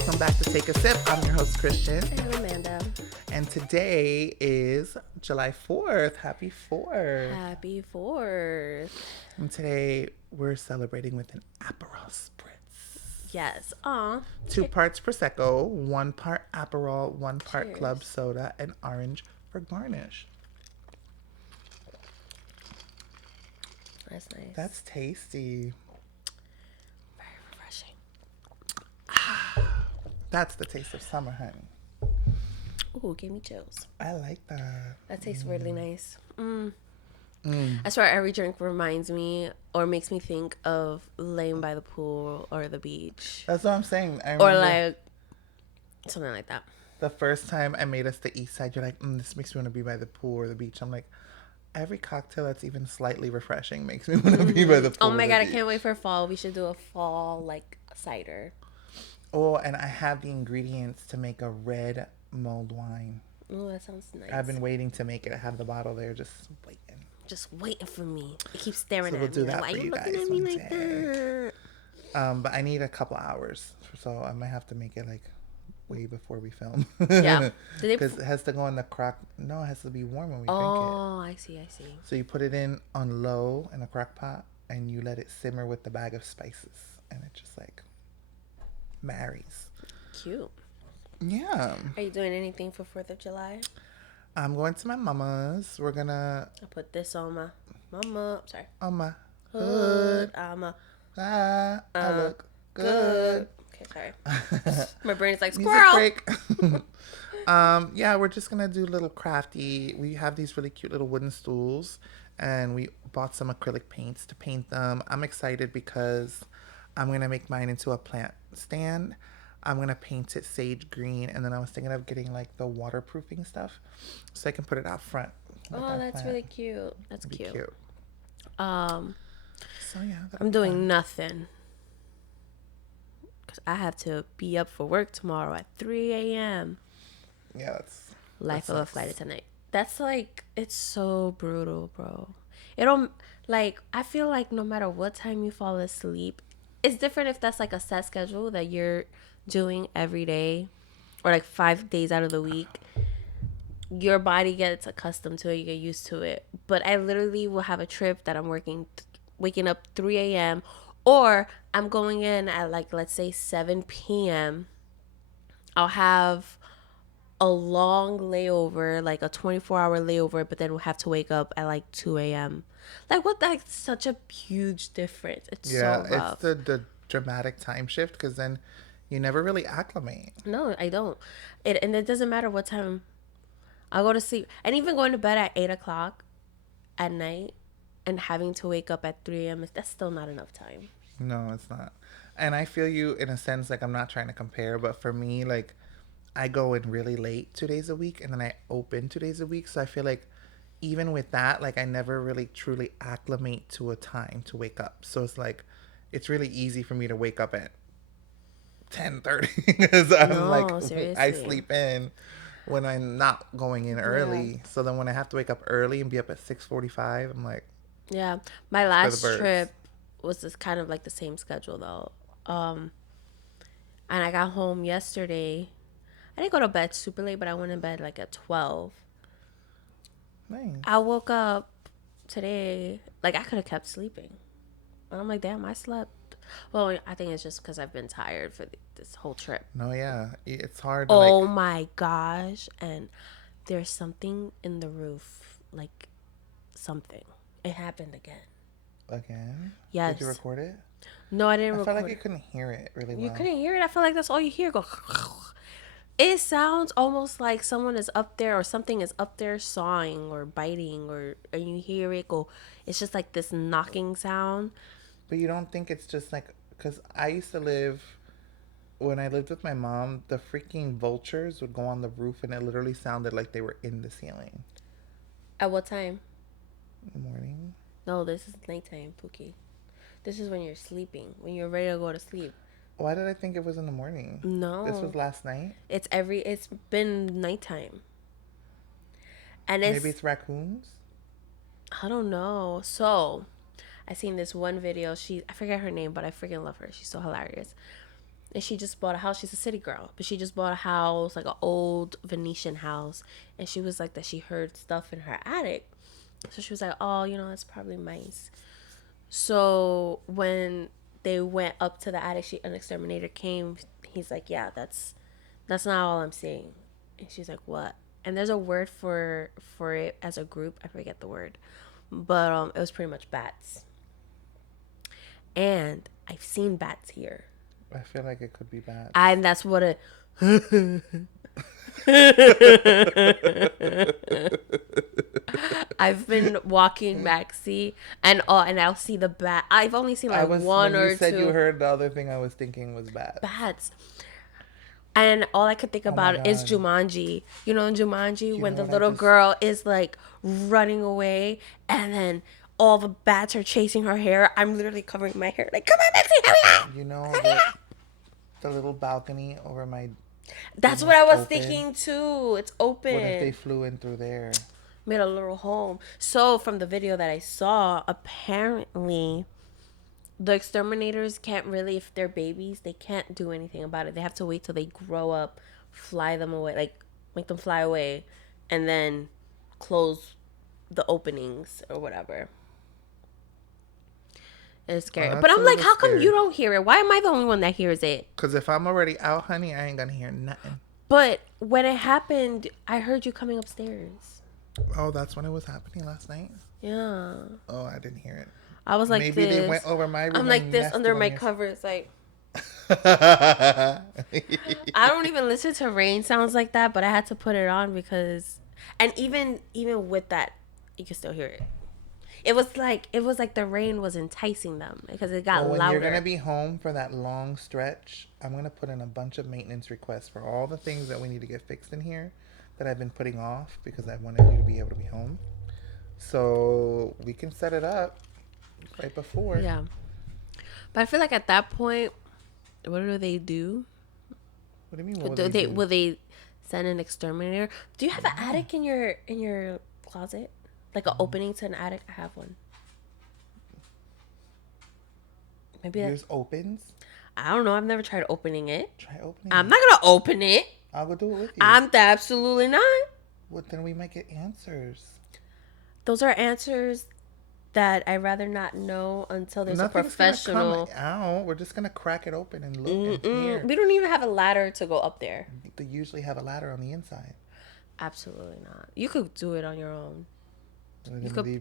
welcome back to Take a Sip. I'm your host, Christian. And I'm Amanda. And today is July 4th. Happy 4th. Happy 4th. And today we're celebrating with an Aperol Spritz. Yes. Aw. 2 parts Prosecco, 1 part Aperol, 1 part Cheers. Club Soda, and orange for garnish. That's nice. That's tasty. very refreshing. That's the taste of summer, honey. Ooh, gave me chills. I like that. That tastes really nice. I swear every drink reminds me or makes me think of laying by the pool or the beach. That's what I'm saying. I Or remember like something like that. the first time I made us the East Side, you're like, this makes me want to be by the pool or the beach. I'm like, every cocktail that's even slightly refreshing makes me want to be by the pool. Oh my or god, the I beach. can't wait for fall. We should do a fall like cider. Oh, and I have the ingredients to make a red mulled wine. Oh, that sounds nice. I've been waiting to make it. I have the bottle there, just waiting. Just waiting for me. It keeps staring So we'll at do me. that Why for you you looking guys at me one like day. that? But I need a couple hours, so I might have to make it like way before we film. Yeah. Because it has to go in the crock. No, it has to be warm when we drink it. Oh, I see. So you put it in on low in a crock pot and you let it simmer with the bag of spices, and it just like marries. Cute. Yeah. Are you doing anything for 4th of July? I'm going to my mama's. We're gonna I put this on my mama. Sorry. on my Hood. hood. I look good. Okay, sorry. My brain is like Music squirrel. break. Yeah, we're just gonna do little crafty. We have these really cute little wooden stools, and we bought some acrylic paints to paint them. I'm excited because I'm gonna make mine into a plant stand. I'm gonna paint it sage green, and then I was thinking of getting like the waterproofing stuff, so I can put it out front. with Oh, that that's plant. really cute. That's It'd be cute. So yeah, I'm doing nothing because I have to be up for work tomorrow at 3 a.m. Yeah, that's Life of a sucks. flight attendant. That's like, it's so brutal, bro. It don't, like, I feel like no matter what time you fall asleep, it's different if that's like a set schedule that you're doing every day or like 5 days out of the week. Your body gets accustomed to it, you get used to it. But I literally will have a trip that I'm waking up 3 a.m. or I'm going in at like, let's say 7 p.m. I'll have a long layover, like a 24-hour layover, but then we'll have to wake up at like 2 a.m. Like, what? That's such a huge difference. It's so rough. It's the dramatic time shift, because then you never really acclimate. No, I don't. And it doesn't matter what time I'll go to sleep. And even going to bed at 8 o'clock at night and having to wake up at 3 a.m., that's still not enough time. No, it's not. And I feel you in a sense, like I'm not trying to compare, but for me, like I go in really late 2 days a week and then I open 2 days a week. So I feel like even with that, like I never really truly acclimate to a time to wake up. So it's like, it's really easy for me to wake up at 10:30 because I'm seriously. I sleep in when I'm not going in early. Yeah. So then when I have to wake up early and be up at 6:45, I'm like, Yeah. My last birds. trip was just kind of like the same schedule, though. And I got home yesterday. I didn't go to bed super late, but I went in bed like at 12. nice. I woke up today, like I could have kept sleeping. And I'm like, damn, I slept. Well, I think it's just because I've been tired for this whole trip. No, yeah, it's hard. To, Oh like, my gosh. And there's something in the roof, like something. It happened again. again. Yes. Did you record it? No, I didn't I record felt like it. you couldn't hear it really well. You couldn't hear it? I feel like that's all you hear. Go. It sounds almost like someone is up there or something is up there sawing or biting, and you hear it go. It's just like this knocking sound. But you don't think it's just like, because I used to live, when I lived with my mom, the freaking vultures would go on the roof and it literally sounded like they were in the ceiling. At what time? In the morning. No, this is nighttime, Pookie. This is when you're sleeping, when you're ready to go to sleep. Why did I think it was in the morning? No. This was last night? It's been nighttime. And Maybe it's raccoons? I don't know. So, I seen this one video. I forget her name, but I freaking love her. She's so hilarious. and she just bought a house. She's a city girl, but she just bought a house, like an old Venetian house. And she was like that she heard stuff in her attic. So she was like, oh, that's probably mice. So when they went up to the attic, an exterminator came. He's like, yeah, that's not all I'm seeing. And she's like, what? And there's a word for it as a group. I forget the word, but it was pretty much bats. And I've seen bats here. I feel like it could be bad. And that's what it. I've been walking back, see, and I'll see the bat. I've only seen like one or two. When you said you heard, the other thing I was thinking was bats. And all I could think about is Jumanji. In Jumanji, when the little girl is like running away, and then all the bats are chasing her hair. I'm literally covering my hair, like, come on, Betsy, hurry up! The little balcony over my. That's what I was thinking too. It's open. What if they flew in through there? Made a little home. So from the video that I saw, apparently the exterminators can't really, if they're babies, they can't do anything about it. They have to wait till they grow up, fly them away, like make them fly away, and then close the openings or whatever. It's scary. But I'm like, how come you don't hear it? Why am I the only one that hears it? Because if I'm already out, honey, I ain't gonna hear nothing. But when it happened, I heard you coming upstairs. Oh, that's when it was happening last night? Yeah. Oh, I didn't hear it. I was like, maybe they went over my room. I'm like this under my covers, like. I don't even listen to rain sounds like that, but I had to put it on because, and even with that, you can still hear it. It was like the rain was enticing them because it got when louder. You're gonna be home for that long stretch, I'm gonna put in a bunch of maintenance requests for all the things that we need to get fixed in here that I've been putting off because I wanted you to be able to be home. So we can set it up right before. Yeah, but I feel like at that point, what do they do? What do you mean? Will they send an exterminator? Do you have an attic in your closet? Like an opening to an attic? I have one. Maybe there's opens. I don't know. I've never tried opening it. Try opening. I'm not gonna open it. I'll go do it with you. I'm absolutely not. Well, then we might get answers. Those are answers that I'd rather not know until there's a professional. Gonna come out. We're just gonna crack it open and look. And we don't even have a ladder to go up there. They usually have a ladder on the inside. Absolutely not. You could do it on your own.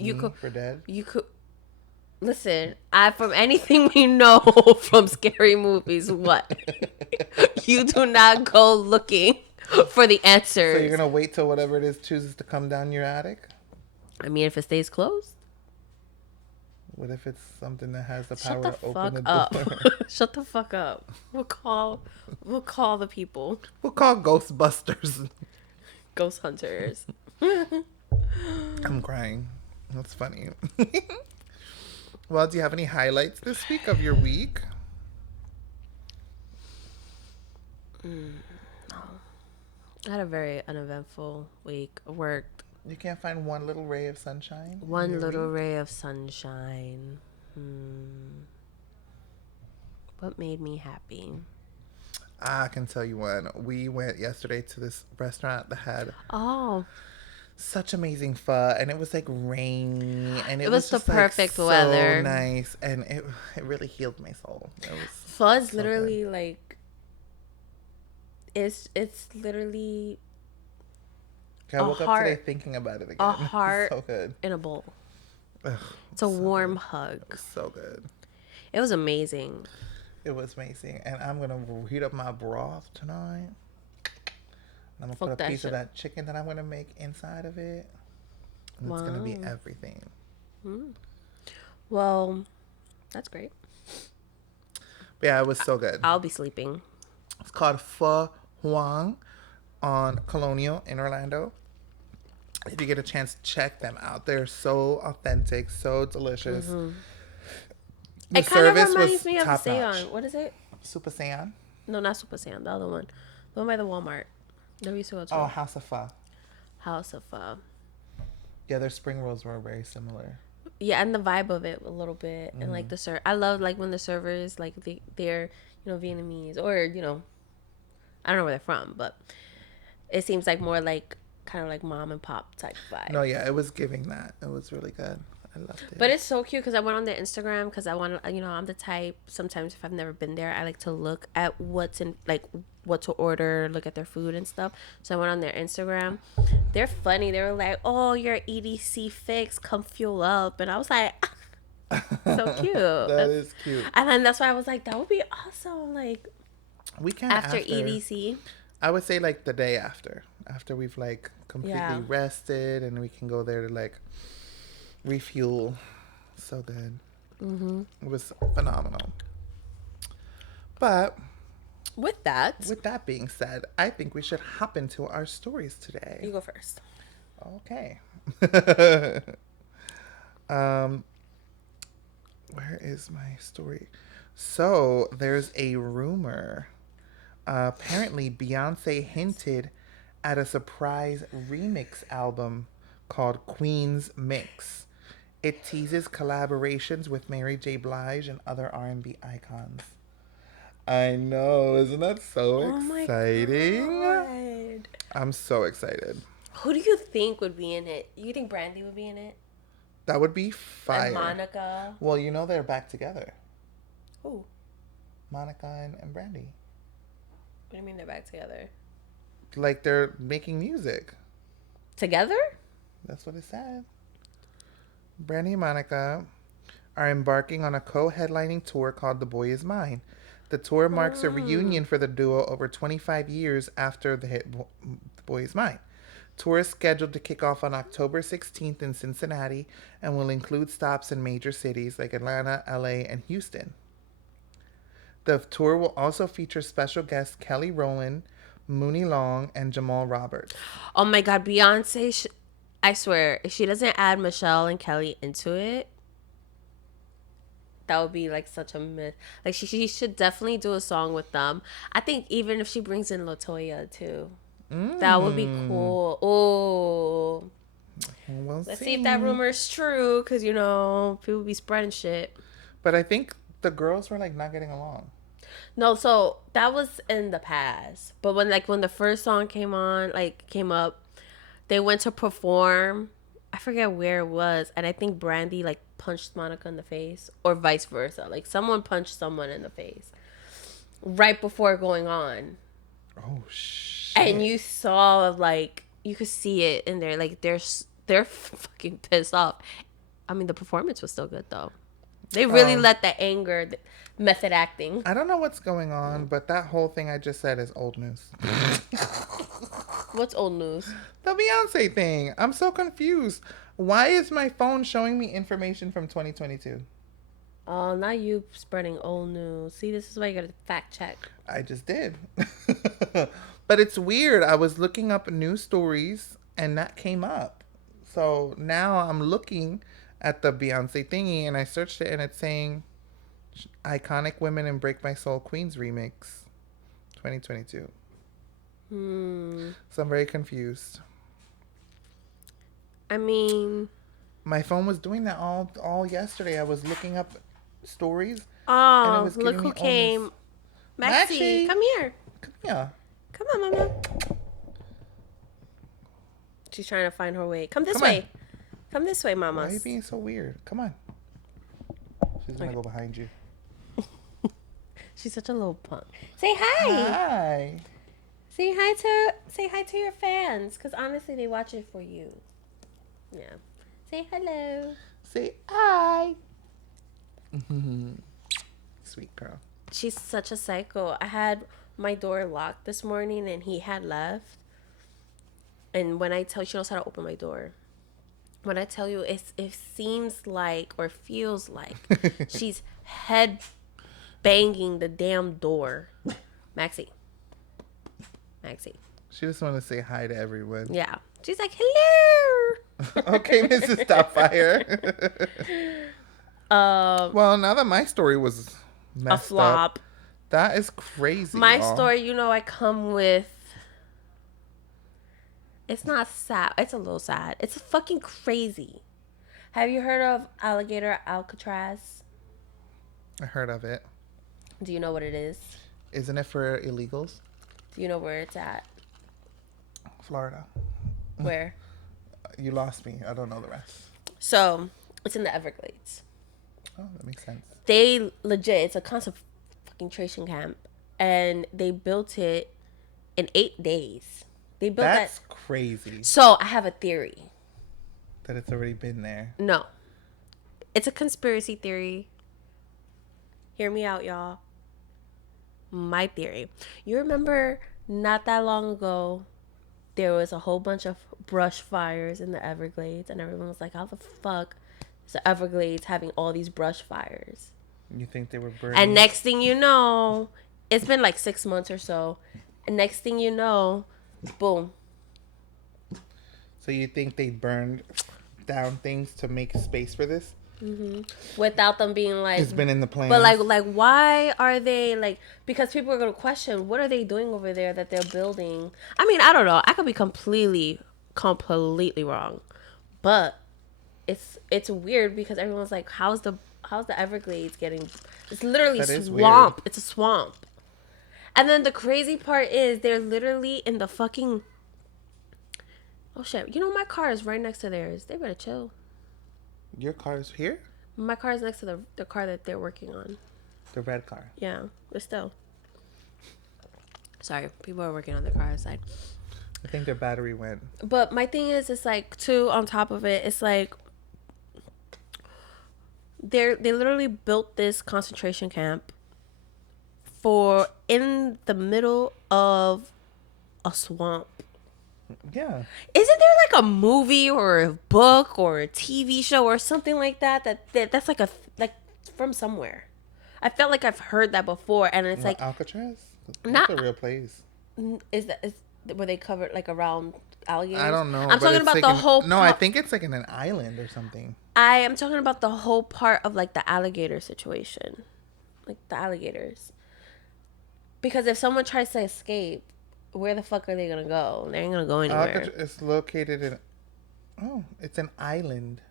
You could for dead. You could listen. From anything we know from scary movies, what you do not go looking for the answers. So you're gonna wait till whatever it is chooses to come down your attic. I mean, if it stays closed. What if it's something that has the power to open the door? Shut the fuck up. We'll call the people. We'll call Ghostbusters. Ghost hunters. I'm crying. That's funny. Well, do you have any highlights this week of your week? No. I had a very uneventful week. Worked. You can't find one little ray of sunshine? One little ray of sunshine. What made me happy? I can tell you one. We went yesterday to this restaurant that had such amazing pho, and it was like rainy, and it was the just perfect like weather. So nice, and it really healed my soul. Pho is literally good. Like it's literally. I woke up today thinking about it again. A heart so good. In a bowl. Ugh, it's a warm hug. It was so good. It was amazing. It was amazing. And I'm going to heat up my broth tonight. And I'm going to put a piece of that chicken that I'm going to make inside of it. And it's going to be everything. Well, that's great. But yeah, it was so good. I'll be sleeping. It's called Pho Huang on Colonial in Orlando. If you get a chance, check them out. They're so authentic, so delicious. It kind of reminds me of Seion. What is it? Super Saiyan? No, not Super Saiyan. The other one. The one by the Walmart. That we used to go to. Oh, House of Pho. House of Pho. Yeah, their spring rolls were very similar. Yeah, and the vibe of it a little bit. And like I love like when the servers, like they're, Vietnamese, or I don't know where they're from, but it seems like more like kind of like mom and pop type vibe. No, yeah, it was giving that. It was really good. I loved it. But it's so cute because I went on their Instagram because I want to, I'm the type, sometimes if I've never been there, I like to look at what's in, like, what to order, look at their food and stuff. So I went on their Instagram. They're funny. They were like, oh, your EDC fix, come fuel up. And I was like, so cute. That is cute. And then that's why I was like, that would be awesome. Like, We can after after. EDC. I would say like the day after. After we've like completely Yeah. rested and we can go there to like refuel. So good. It was phenomenal. But With that, with that being said, I think we should hop into our stories today. you go first. Okay. um, where is my story? So there's a rumor. Apparently, Beyonce hinted at a surprise remix album called Queen's Mix. It teases collaborations with Mary J. Blige and other R&B icons. I know, isn't that so Oh my exciting? God. I'm so excited. Who do you think would be in it? You think Brandy would be in it? That would be fire. And Monica? Well, they're back together. Who? Monica and Brandy. What do you mean they're back together? Like they're making music. Together? That's what it said. Brandy and Monica are embarking on a co-headlining tour called The Boy Is Mine. The tour marks a reunion for the duo over 25 years after the hit The Boy Is Mine. Tour is scheduled to kick off on October 16th in Cincinnati and will include stops in major cities like Atlanta, LA, and Houston. The tour will also feature special guests Kelly Rowland, Mooney Long, and Jamal Roberts. Oh my God, Beyonce, I swear, if she doesn't add Michelle and Kelly into it, that would be like such a myth. Like she should definitely do a song with them. I think even if she brings in LaToya too, that would be cool. Oh, We'll let's see. see if that rumor is true, because people be spreading shit. But I think the girls were like not getting along. No, so that was in the past. But when the first song came up, they went to perform. I forget where it was, and I think Brandy like punched Monica in the face, or vice versa. Like someone punched someone in the face right before going on. Oh shit! And you saw you could see it in there. Like they're fucking pissed off. I mean, the performance was still good though. They really let the anger, method acting. I don't know what's going on, but that whole thing I just said is old news. What's old news? The Beyonce thing. I'm so confused. Why is my phone showing me information from 2022? Oh, not you spreading old news. See, this is why you gotta fact check. I just did. But it's weird. I was looking up news stories and that came up. So now I'm looking at the Beyonce thingy and I searched it and it's saying Iconic Women in Break My Soul Queens Remix 2022. So I'm very confused. I mean, my phone was doing that all yesterday. I was looking up stories. And it oh, was look giving who me came. Maxie, Maxie. come here. Come here. Come on, Mama. She's trying to find her way. Come this Come on. way. Come this way, Mama. Why are you being so weird? Come on. She's gonna go behind you. She's such a little punk. Say hi. Hi. Say hi to your fans, because honestly, they watch it for you. Yeah. Say hello. Say hi. Sweet girl. She's such a psycho. I had my door locked this morning and he had left. And when I tell, she knows how to open my door. When I tell you, it seems like or feels like she's head banging the damn door. Maxie. She just want to say hi to everyone. Yeah. She's like, hello. Okay, Mrs. Doubtfire. Well, now that my story was messed a flop. up, that is crazy. My y'all. story, I come with. It's not sad. It's a little sad. It's fucking crazy. Have you heard of Alligator Alcatraz? I heard of it. Do you know what it is? Isn't it for illegals? Do you know where it's at? Florida. Where? You lost me. I don't know the rest. So it's in the Everglades. Oh, that makes sense. They legit, it's a concentration camp, and they built it in 8 days. They built that. That's crazy So I have a theory. that it's already been there. No, it's a conspiracy theory. Hear me out, y'all. My theory. You remember not that long ago, there was a whole bunch of brush fires in the Everglades, and everyone was like, how the fuck is the Everglades having all these brush fires? You think they were burning? And next thing you know, it's been like 6 months or so. And next thing you know, boom. So you think they burned down things to make space for this? Without them being like, It's been in the plan. but like, why are they like? Because people are gonna question, what are they doing over there that they're building? I mean, I don't know. I could be completely wrong, but it's weird because everyone's like, how's the Everglades getting? It's literally That is swamp. weird. It's a swamp. And then the crazy part is they're literally in the fucking. Oh shit! You know my car is right next to theirs. They better chill. Your car's here? My car is next to the car that they're working on. The red car. Yeah, but still. Sorry, people are working on the car outside. I think their battery went. But my thing is, it's like too. On top of it, it's like they literally built this concentration camp for in the middle of a swamp. Yeah. Isn't there like a movie or a book or a TV show or something like that's like like from somewhere? I felt like I've heard that before, and it's like Alcatraz? not That's a real place. is where they covered like around alligators. I don't know. I'm but talking it's about like the whole. No, I think it's like in an island or something. I am talking about the whole part of like the alligator situation, like the alligators. Because if someone tries to escape, where the fuck are they gonna go? They ain't gonna go anywhere. Alcatraz is located in. Oh, it's an island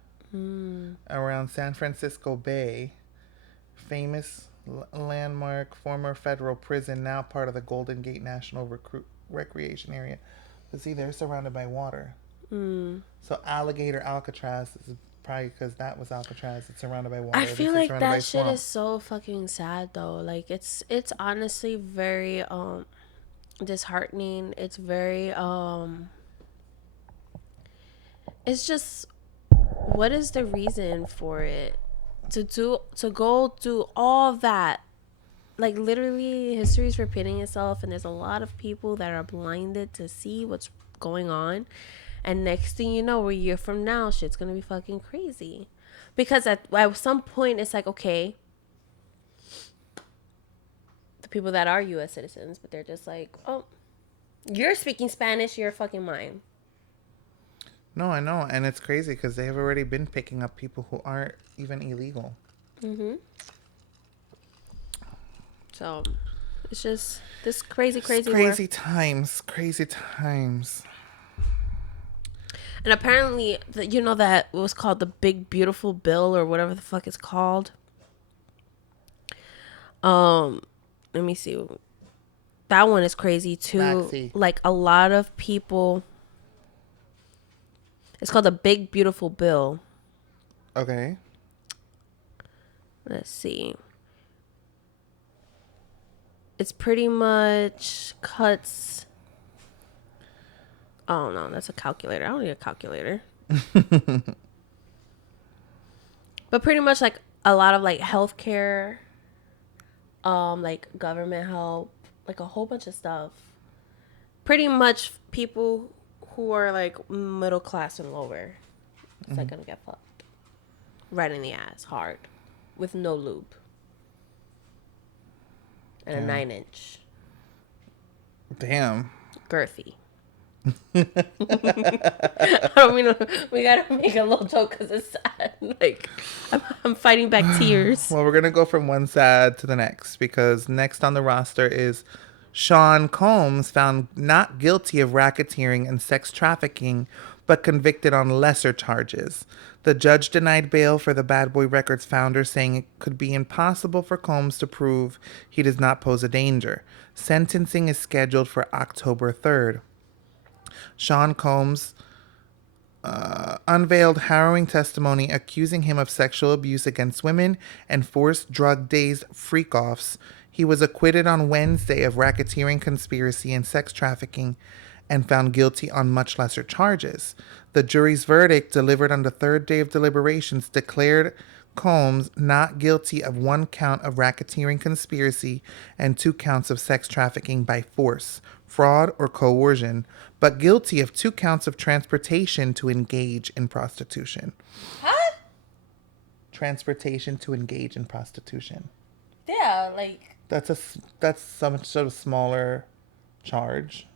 around San Francisco Bay. Famous landmark, former federal prison, now part of the Golden Gate National Recreation Area. But see, they're surrounded by water. So Alligator Alcatraz is probably because that was Alcatraz. It's surrounded by water. I feel like that shit swamp. is so fucking sad though. Like it's honestly very disheartening. It's very it's just, what is the reason for it to go through all that? Like literally history is repeating itself, and there's a lot of people that are blinded to see what's going on, and next thing you know, a year from now shit's gonna be fucking crazy. Because at some point it's like, okay, the people that are US citizens, but they're just like, oh, you're speaking Spanish, you're fucking mine. No, I know, and it's crazy because they have already been picking up people who aren't even illegal. So it's just this crazy Times. And apparently, you know that it was called the Big Beautiful Bill or whatever the fuck it's called. Let me see. That one is crazy too. Maxie. Like a lot of people. It's called the Big Beautiful Bill. Okay. Let's see. It's pretty much cuts. Oh no, that's a calculator. I don't need a calculator. But pretty much like a lot of like healthcare, like government help, like a whole bunch of stuff. Pretty much people who are like middle class and lower, it's like gonna get fucked right in the ass hard with no lube and a 9-inch Damn. girthy. I don't mean we gotta make a little joke because it's sad. Like I'm fighting back tears. Well, we're gonna go from one sad to the next because next on the roster is Sean Combs, found not guilty of racketeering and sex trafficking, but convicted on lesser charges. The The judge denied bail for the Bad Boy Records founder, saying it could be impossible for Combs to prove he does not pose a danger. Sentencing is scheduled for October 3rd. Sean Combs unveiled harrowing testimony accusing him of sexual abuse against women and forced drug dazed freak offs. He was acquitted on Wednesday of racketeering, conspiracy, and sex trafficking and found guilty on much lesser charges. The jury's verdict, delivered on the third day of deliberations, declared Combs not guilty of one count of racketeering, conspiracy and 2 counts of sex trafficking by force, fraud, or coercion, but guilty of 2 counts of transportation to engage in prostitution. Huh? Transportation to engage in prostitution. Yeah, like That's some sort of smaller charge.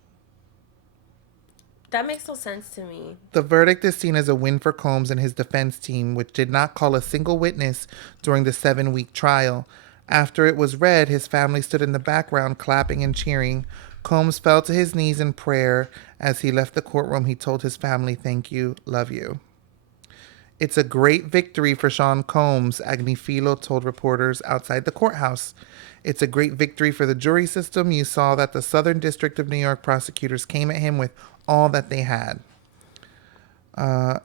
that makes no sense to me. The verdict is seen as a win for Combs and his defense team, which did not call a single witness during the 7-week trial. After it was read, his family stood in the background clapping and cheering. Combs fell to his knees in prayer. As he left the courtroom, he told his family, "Thank you, love you." It's a great victory for Sean Combs, Agnifilo told reporters outside the courthouse. It's a great victory for the jury system. You saw that the Southern District of New York prosecutors came at him with all that they had.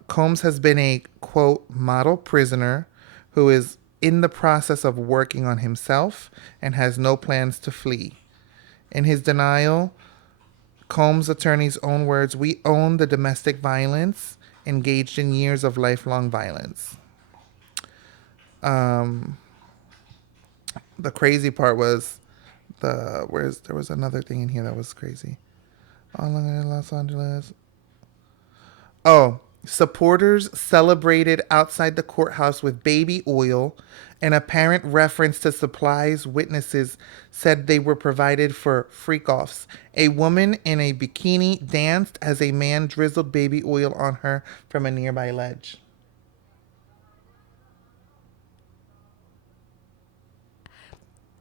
Combs has been a, quote, model prisoner who is in the process of working on himself and has no plans to flee. In his denial, Combs' attorney's own words, "We own the domestic violence engaged in years of lifelong violence." The crazy part was there was another thing in here that was crazy. All in Los Angeles. Oh, supporters celebrated outside the courthouse with baby oil. An apparent reference to supplies witnesses said they were provided for freak-offs. A woman in a bikini danced as a man drizzled baby oil on her from a nearby ledge.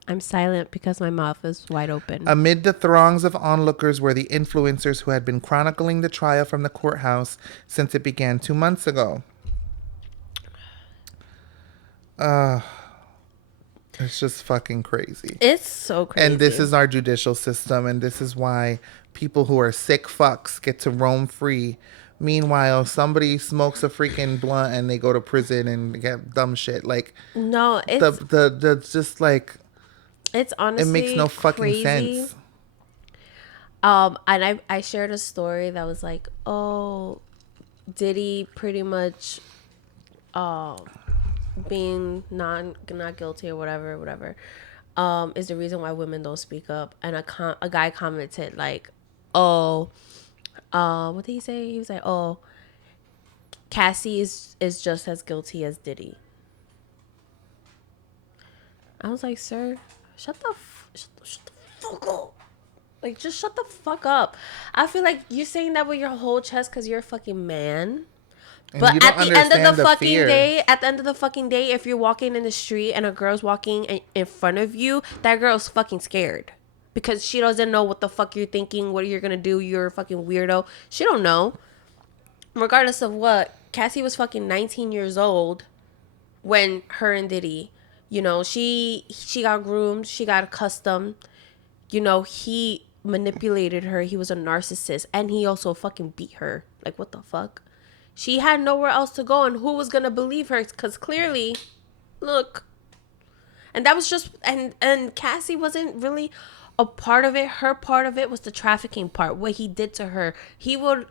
I'm silent because my mouth is wide open. Amid the throngs of onlookers were the influencers who had been chronicling the trial from the courthouse since it began 2 months ago. It's just fucking crazy. It's so crazy. And this is our judicial system, and this is why people who are sick fucks get to roam free. Meanwhile, somebody smokes a freaking blunt and they go to prison and get dumb shit. Like, no, it's the just like, it's honestly it makes no fucking crazy. sense. And I shared a story that was like, oh, Diddy pretty much being not guilty or whatever is the reason why women don't speak up. And a guy commented like, oh, what did he say? He was like, oh, Cassie is just as guilty as Diddy. I was like, sir, shut the fuck up. Like, just shut the fuck up. I feel like you're saying that with your whole chest because you're a fucking man. And but you at don't the end of understand the fucking fear. day, if you're walking in the street and a girl's walking in front of you, that girl's fucking scared. Because she doesn't know what the fuck you're thinking, what you're gonna do. You're a fucking weirdo. She don't know. Regardless of what, Cassie was fucking 19 years old when her and Diddy, you know, she got groomed, she got accustomed. You know, he manipulated her. He was a narcissist, and he also fucking beat her. Like, what the fuck? She had nowhere else to go, and who was gonna believe her? Because clearly, look, and that was just and Cassie wasn't really a part of it. Her part of it was the trafficking part, what he did to her. He would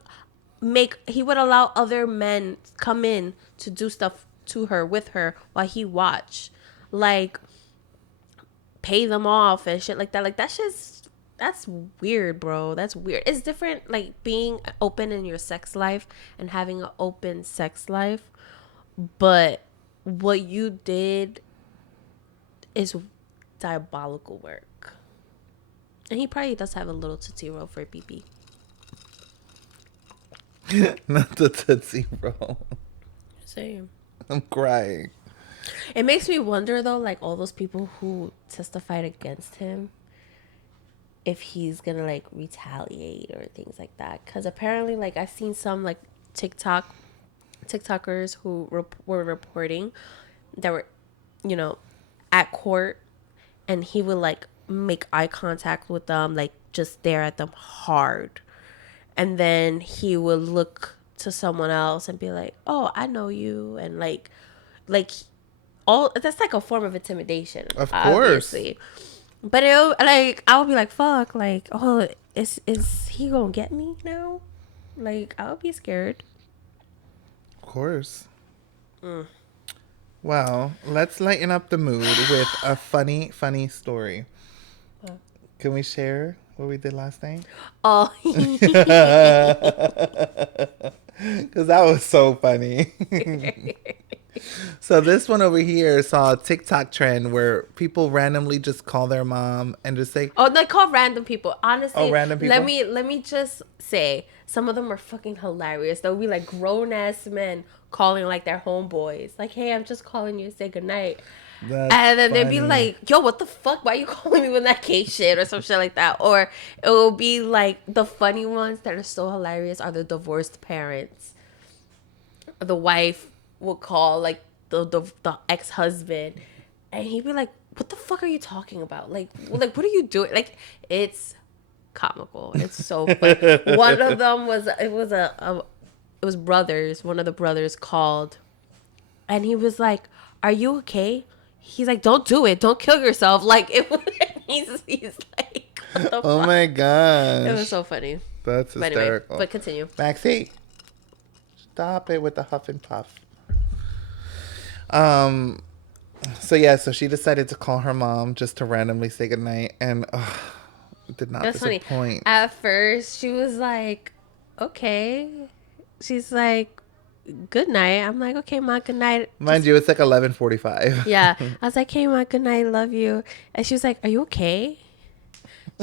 allow other men come in to do stuff to her with her while he watched, like pay them off and shit like that. Like, that's weird, bro. That's weird. It's different, like, being open in your sex life and having an open sex life. But what you did is diabolical work. And he probably does have a little Tootsie Roll for PP. Not the Tootsie Roll. Same. I'm crying. It makes me wonder, though, like, all those people who testified against him, if he's gonna, like, retaliate or things like that. Because apparently, like, I've seen some, like, TikTok TikTokers who were reporting that were, you know, at court, and he would like make eye contact with them, like just stare at them hard, and then he would look to someone else and be like, "Oh, I know you," and like all that's like a form of intimidation, Of course. obviously. But it like I would be like, "Fuck!" Like, oh, is he gonna get me now? Like, I would be scared. Of course. Well, let's lighten up the mood with a funny, funny story. Can we share what we did last night? Oh, Because that was so funny. So this one over here saw a TikTok trend where people randomly just call their mom and just say, oh, they call random people. "Oh, Honestly, random let people." me just say, some of them are fucking hilarious. They'll be like grown ass men calling like their homeboys, like, "Hey, I'm just calling you to say goodnight." That's And then they'd be funny. like, "Yo, what the fuck? Why are you calling me with that cake shit?" or some shit like that. Or it will be like the funny ones that are so hilarious are the divorced parents. The wife will call like the ex husband, and he'd be like, "What the fuck are you talking about? Like what are you doing?" Like, it's comical. It's so funny. One of them was it was brothers. One of the brothers called, and he was like, "Are you okay?" He's like, "Don't do it. Don't kill yourself." Like it was, he's like, "What the Oh fuck?" my It was gosh. so funny. That's But anyway, hysterical. but continue. Maxie, stop it with the huff and puff. Um, so yeah, so she decided to call her mom just to randomly say goodnight, and it did It not was funny. disappoint. At first, she was like, "Okay." She's like, "Good night." I'm like, "Okay, ma, good night." Mind Just you, it's like 11:45. yeah. I was like, "Hey, ma, good night. Love you." And she was like, "Are you okay?"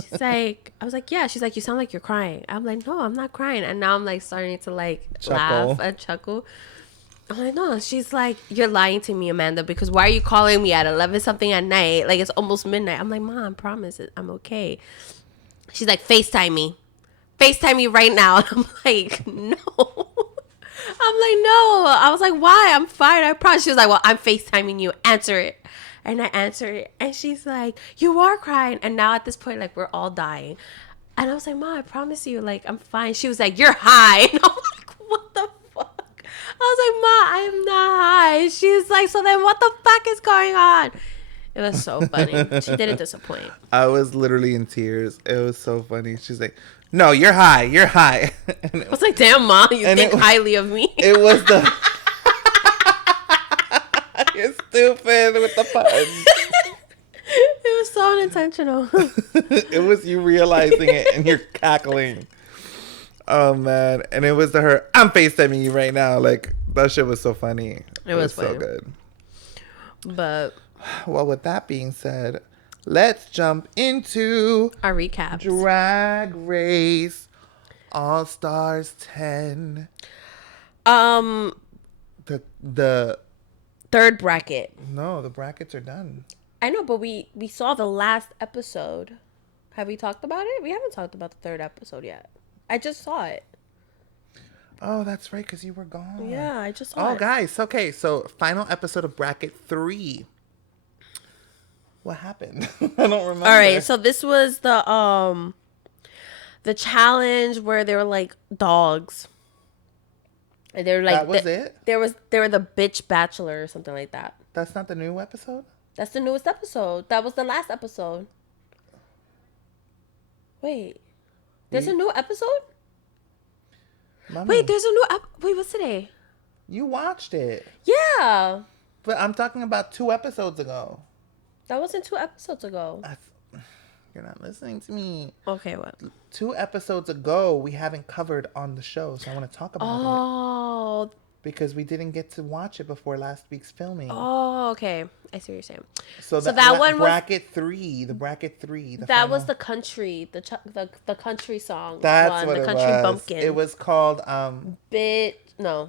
She's like, I was like, "Yeah." She's like, "You sound like you're crying." I'm like, "No, I'm not crying." And now I'm like starting to like laugh Chuckle. and chuckle. I'm like, "No." She's like, "You're lying to me, Amanda, because why are you calling me at 11 something at night? Like, it's almost midnight." I'm like, "Mom, promise it. I'm okay." She's like, "FaceTime me. FaceTime me right now." And I'm like, "No." I'm like, "No." I was like, "Why? I'm fine. I promise." She was like, "Well, I'm FaceTiming you. Answer it." And I answer it. And she's like, "You are crying." And now at this point, like, we're all dying. And I was like, "Ma, I promise you, like, I'm fine." She was like, "You're high." And I'm like, "What the fuck?" I was like, "Ma, I am not high." She's like, "So then what the fuck is going on?" It was so funny. She didn't disappoint. I was literally in tears. It was so funny. She's like, "No, you're high. You're high." and I was like, "Damn, Ma, you and think highly of me." it was the you're stupid with the puns. It was so unintentional. It was you realizing it and you're cackling. Oh man. And it was to her, "I'm FaceTiming you right now." Like that shit was so funny. It It was was so funny. good. But Well, with that being said, let's jump into our recaps. Drag Race All Stars 10. Um, The third bracket. no, the brackets are done. I know, but we saw the last episode. Have we talked about it? We haven't talked about the third episode yet. I just saw it. Oh, that's right, because you were gone. Yeah, I just saw Oh, it. guys. Okay, so final episode of bracket 3. What happened? I don't remember. All right, so this was the challenge where they were like dogs. And they were like That was it? they were the bitch bachelor or something like that. That's not the new episode? That's the newest episode. That was the last episode. Wait. There's a new episode? Mommy, Wait, there's a new wait, what's today? you watched it. Yeah. But I'm talking about 2 episodes ago. That wasn't 2 episodes ago. You're not listening to me. Okay, what? 2 episodes ago, we haven't covered on the show, so I want to talk about it. Oh. Because we didn't get to watch it before last week's filming. Oh, okay. I see what you're saying. So that one was bracket 3. The bracket 3. that was the country, the country song. That's one, what the it country was. bumpkin. It was called No.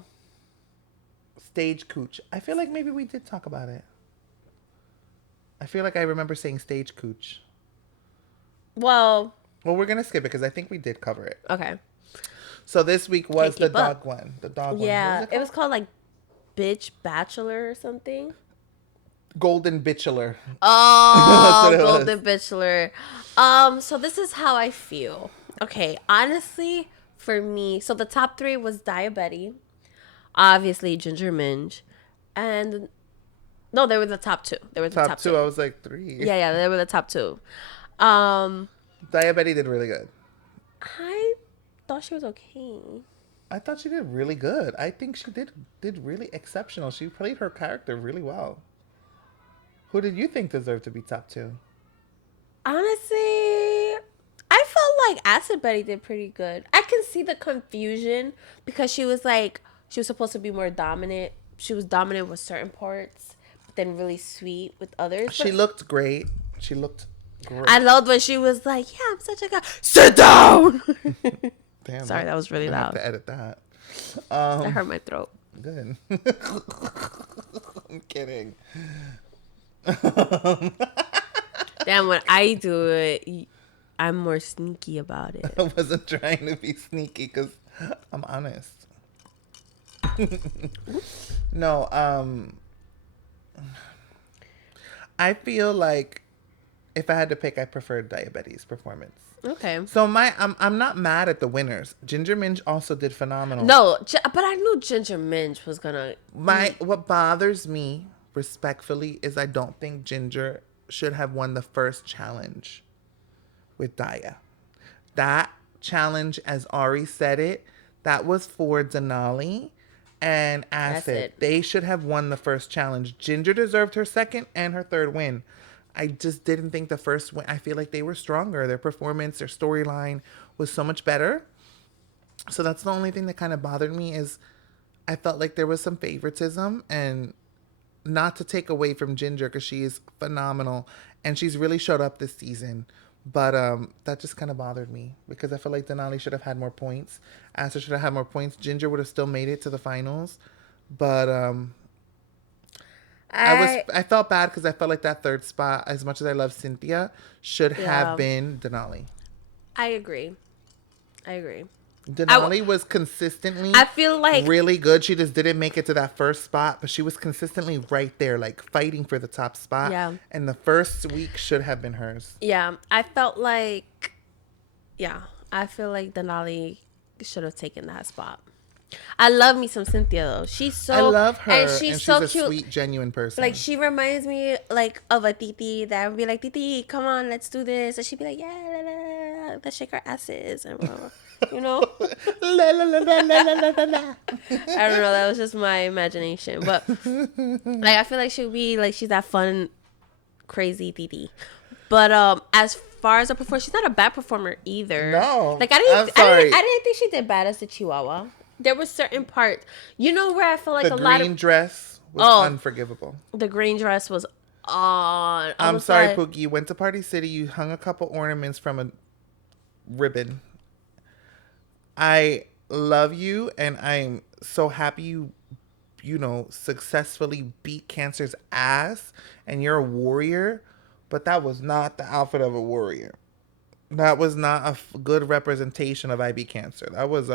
Stagecoach. I feel like maybe we did talk about it. I feel like I remember saying Stagecoach. Well, Well, we're gonna skip it because I think we did cover it. okay. So this week was Can't the keep up. dog one. The dog one. What was Yeah, it it was called? called like Bitch Bachelor or something. Golden Bachelor. That's what Oh, it was. Golden Bachelor. So this is how I feel. Okay, honestly, for me, so the top three was Diabetes, obviously Ginger Minge, and no, they were the top two. They were the Top top two, two. I was like three. Yeah, they were the top two. Um, Diabetes did really good. I thought she was okay. I thought she did really good. I think she did really exceptional. She played her character really well. Who did you think deserved to be top two? Honestly, I felt like Acid Betty did pretty good. I can see the confusion because she was supposed to be more dominant. She was dominant with certain parts, but then really sweet with others. She But looked great. She looked I great. loved when she was like, "Yeah, I'm such a guy. Sit down." Damn, Sorry, that was really I'm gonna have loud. to edit that. That hurt my throat. Good. I'm kidding. Damn, when I do it, I'm more sneaky about it. I wasn't trying to be sneaky because I'm honest. No, I feel like if I had to pick, I preferred Diabetes performance. Okay. So I'm not mad at the winners. Ginger Minge also did phenomenal. No, but I knew Ginger Minge was gonna. What bothers me respectfully is I don't think Ginger should have won the first challenge with Daya. That challenge, as Ari said it, that was for Denali and Acid. Acid. They should have won the first challenge. Ginger deserved her second and her third win. I just didn't think the first win. I feel like they were stronger. Their performance, their storyline was so much better. So that's the only thing that kind of bothered me is I felt like there was some favoritism, and not to take away from Ginger because she is phenomenal and she's really showed up this season. But that just kind of bothered me because I feel like Denali should have had more points. Asa should have had more points. Ginger would have still made it to the finals, but I felt bad because I felt like that third spot, as much as I love Cynthia, should have Yeah, been Denali. I agree. I agree. Denali was consistently I feel like really good. She just didn't make it to that first spot, but she was consistently right there, like fighting for the top spot. Yeah. And the first week should have been hers. yeah, I felt like yeah, I feel like Denali should have taken that spot. I love me some Cynthia though. She's so I love her, and she's so a cute. sweet, genuine person. Like she reminds me like of a Titi that would be like, Titi, come on, let's do this, and she'd be like, yeah, la, la, let's shake our asses and blah, blah. You know. La, la, la, la, la, la, la, la. I don't know. That was just my imagination, but like I feel like she'd be like she's that fun, crazy Titi. But as far as a performer, she's not a bad performer either. No, like I didn't think she did bad as the Chihuahua. There were certain parts, you know, where I felt like The a lot green of dress was unforgivable. the green dress was on. I'm sorry, Pookie. You went to Party City. You hung a couple ornaments from a ribbon. I love you, and I'm so happy you know, successfully beat Cancer's ass, and you're a warrior. But that was not the outfit of a warrior. That was not a good representation of IB Cancer. That was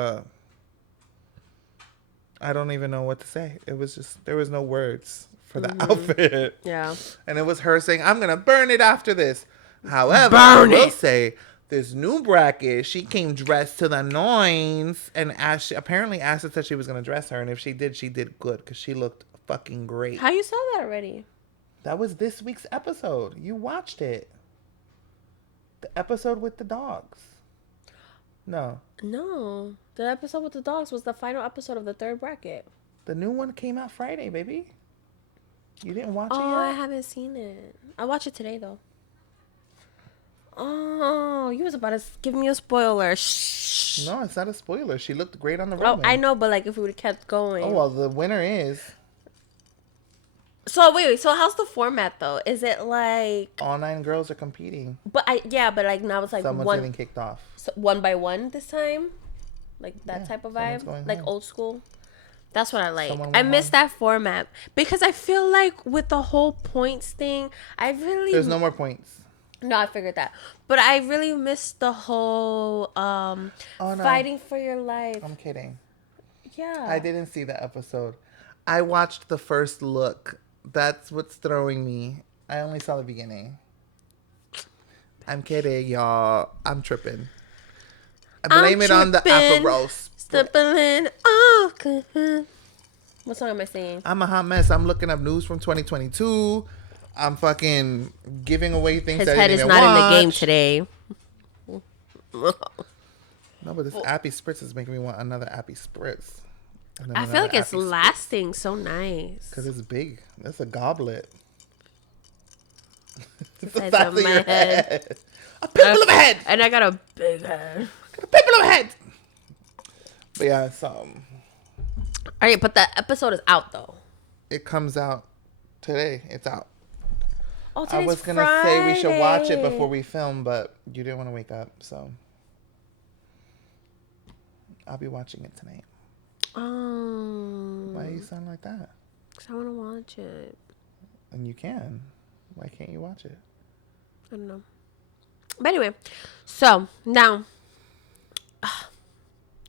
I don't even know what to say. It was just, there was no words for the outfit. Yeah. And it was her saying, I'm going to burn it after this. However, I will say, this new bracket, she came dressed to the nines. And apparently Ashley said she was going to dress her. And if she did good because she looked fucking great. How you saw that already? That was this week's episode. You watched it. The episode with the dogs. No. No. The episode with the dogs was the final episode of the third bracket. The new one came out Friday, baby. You didn't watch it yet? Oh, I haven't seen it. I watched it today, though. Oh, you was about to give me a spoiler. Shh. No, it's not a spoiler. She looked great on the Oh, runway. I know, but like if we would have kept going. Oh, well, the winner is... So wait. So how's the format though? Is it like all 9 girls are competing. But like now it's like Someone's getting kicked off. So one by one this time, like that type of someone's vibe, going like home. old school. That's what I like. Someone I went miss home. that format because I feel like with the whole points thing, I really There's no more points. No, I figured that. But I really missed the whole Oh no, fighting for your life. I'm kidding. I Yeah. didn't see the episode. I watched the first look. That's what's throwing me. I only saw the beginning. I'm kidding, y'all. I'm tripping. I I'm blame it on the tripping, Aperol spritz. stumbling off. What song am I singing? I'm a hot mess. I'm looking up news from 2022. I'm fucking giving away things His I head didn't is even not in the game watch. today. No, but this Appy Spritz is making me want another Appy Spritz. And then I feel another like it's Appy Spritz. lasting so nice. Because it's big. That's a goblet. It's The the size size of of my your head. head. A pimple of a head. And I got a big head. A pimple of a head. But yeah, so All right, but the episode is out though. it comes out today. It's out. Oh, I today's was going to say we should watch it before we film, but you didn't want to wake up, so I'll be watching it tonight. Why do you sound like that? Because I want to watch it. And you can. Why can't you watch it? I don't know. But anyway, so now,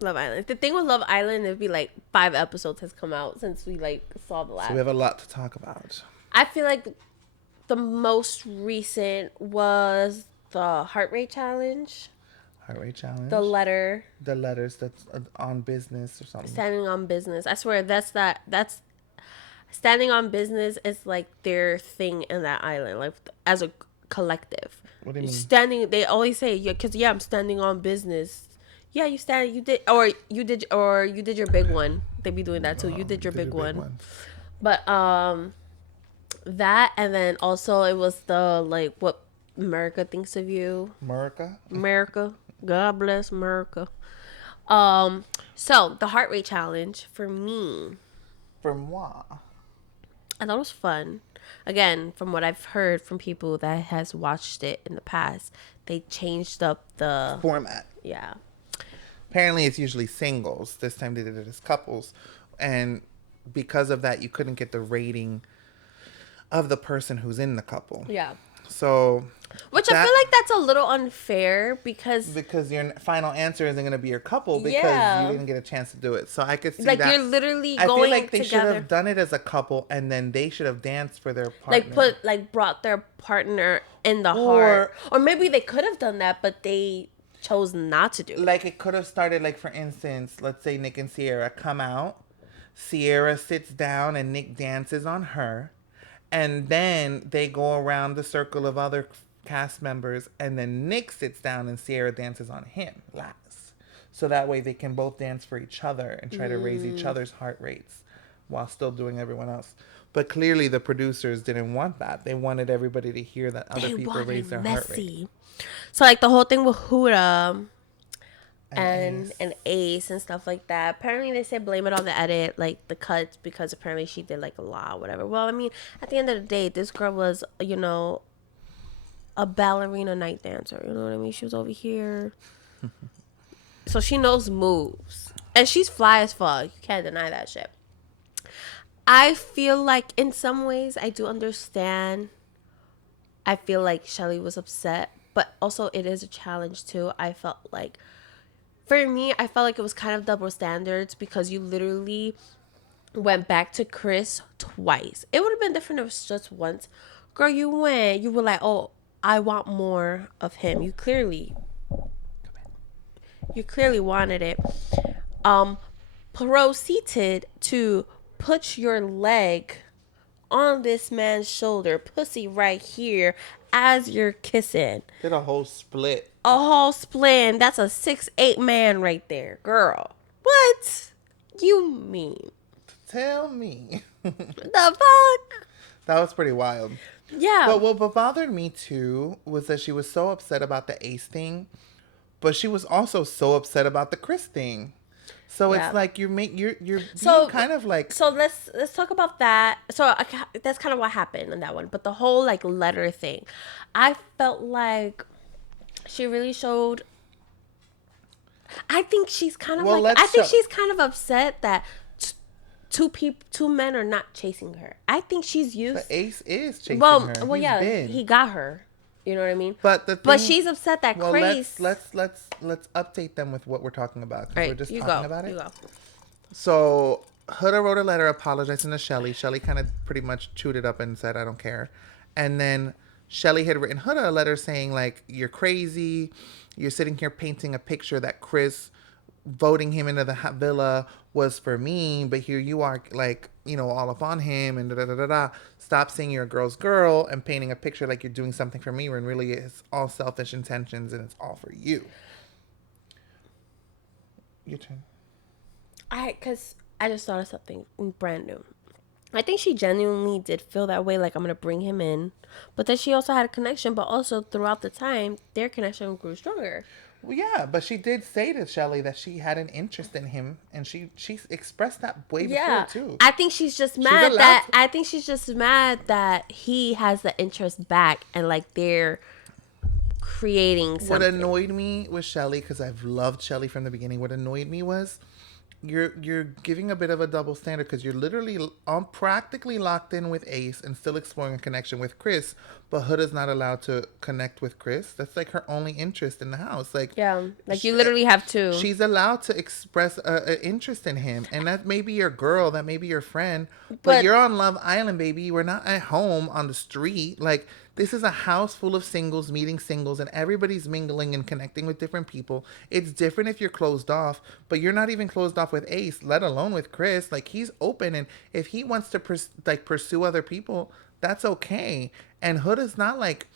Love Island. The thing with Love Island, it'd be like 5 episodes has come out since we like saw the last. So we have a lot to talk about. I feel like the most recent was the heart rate challenge, Heart rate challenge. the letter, The letters that's on business or something. standing on business. I swear that's standing on business is like their thing in that island, like as a collective. What do you mean? Standing, they always say, yeah, because yeah, I'm standing on business. Yeah, you did your big one. They be doing that too. You did your big one. But that, and then also it was the like what America thinks of you. America. God bless America. So the heart rate challenge for me, For moi. I thought it was fun. Again, from what I've heard from people that has watched it in the past, they changed up the Format. yeah. Apparently it's usually singles. This time they did it as couples. And because of that, you couldn't get the rating of the person who's in the couple. Yeah. So... Which I feel like that's a little unfair because your final answer isn't going to be your couple because Yeah. you didn't get a chance to do it. So I could see like that. you're literally I going feel like they should together. have done it as a couple and then they should have danced for their partner. Brought their partner in the heart. Or maybe they could have done that, but they chose not to do it. Like it could have started like, for instance, let's say Nick and Sierra come out. Sierra sits down and Nick dances on her. And then they go around the circle of other cast members, and then Nick sits down and Sierra dances on him last. So that way they can both dance for each other and try to raise each other's heart rates while still doing everyone else. But clearly the producers didn't want that. They wanted everybody to hear that other people raise their heart rate. So like the whole thing with Huda and Ace and stuff like that. Apparently they said blame it on the edit, like the cuts, because apparently she did like a lot or whatever. Well, I mean, at the end of the day, this girl was, a ballerina night dancer. You know what I mean? She was over here. So she knows moves. And she's fly as fuck. You can't deny that shit. I feel like in some ways I do understand. I feel like Shelly was upset. But also it is a challenge too. I felt like, for me, I felt like it was kind of double standards because you literally went back to Chris twice. It would have been different if it was just once. Girl, you were like, oh, I want more of him. You clearly wanted it. Proceeded to put your leg on this man's shoulder, pussy right here, as you're kissing. Did a whole split. A whole split. That's a 6'8" man right there, girl. What you mean? Tell me. The fuck? That was pretty wild. Yeah. But what bothered me too was that she was so upset about the Ace thing, but she was also so upset about the Chris thing. So it's like you're being kind of like. So let's talk about that. So that's kind of what happened in that one. But the whole like letter thing, I felt like she really showed. I think she's kind of she's kind of upset that two men are not chasing her. I think she's used. The Ace is chasing her. Well, yeah, he got her. You know what I mean? But the thing, but she's upset that well, Chris. let's update them with what we're talking about, because we're just talking about it. You go. So Huda wrote a letter apologizing to Shelly. Shelly kind of pretty much chewed it up and said, I don't care. And then Shelly had written Huda a letter saying, like, you're crazy. You're sitting here painting a picture that Chris voting him into the villa was for me, but here you are, like, you know, all up on him and da da da da da. Stop saying you're a girl's girl and painting a picture like you're doing something for me when really it's all selfish intentions and it's all for you. Your turn. Because I just thought of something brand new. I think she genuinely did feel that way, like, I'm going to bring him in. But then she also had a connection, but also throughout the time, their connection grew stronger. Well, yeah, but she did say to Shelly that she had an interest in him, and she expressed that way before too. I think she's just mad that he has the interest back, and like they're creating something. What annoyed me with Shelly, because I've loved Shelly from the beginning, what annoyed me was you're giving a bit of a double standard, because you're literally practically locked in with Ace and still exploring a connection with Chris, but Huda's not allowed to connect with Chris. That's like her only interest in the house. Like, yeah, like you literally have to. She's allowed to express an interest in him, and that may be your girl, that may be your friend, but you're on Love Island, baby. We're not at home on the street. Like, this is a house full of singles meeting singles, and everybody's mingling and connecting with different people. It's different if you're closed off, but you're not even closed off with Ace, let alone with Chris. Like, he's open, and if he wants to pursue other people, that's okay. And Huda's not like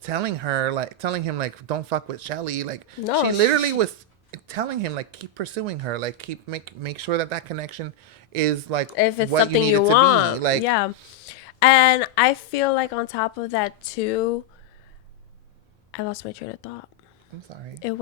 telling him like, don't fuck with Shelly. Like, no, she literally was telling him, like, keep pursuing her, like, make sure that connection is like, if it's what something you need it want. to be. Like, yeah. And I feel like on top of that too, I lost my train of thought. I'm sorry. It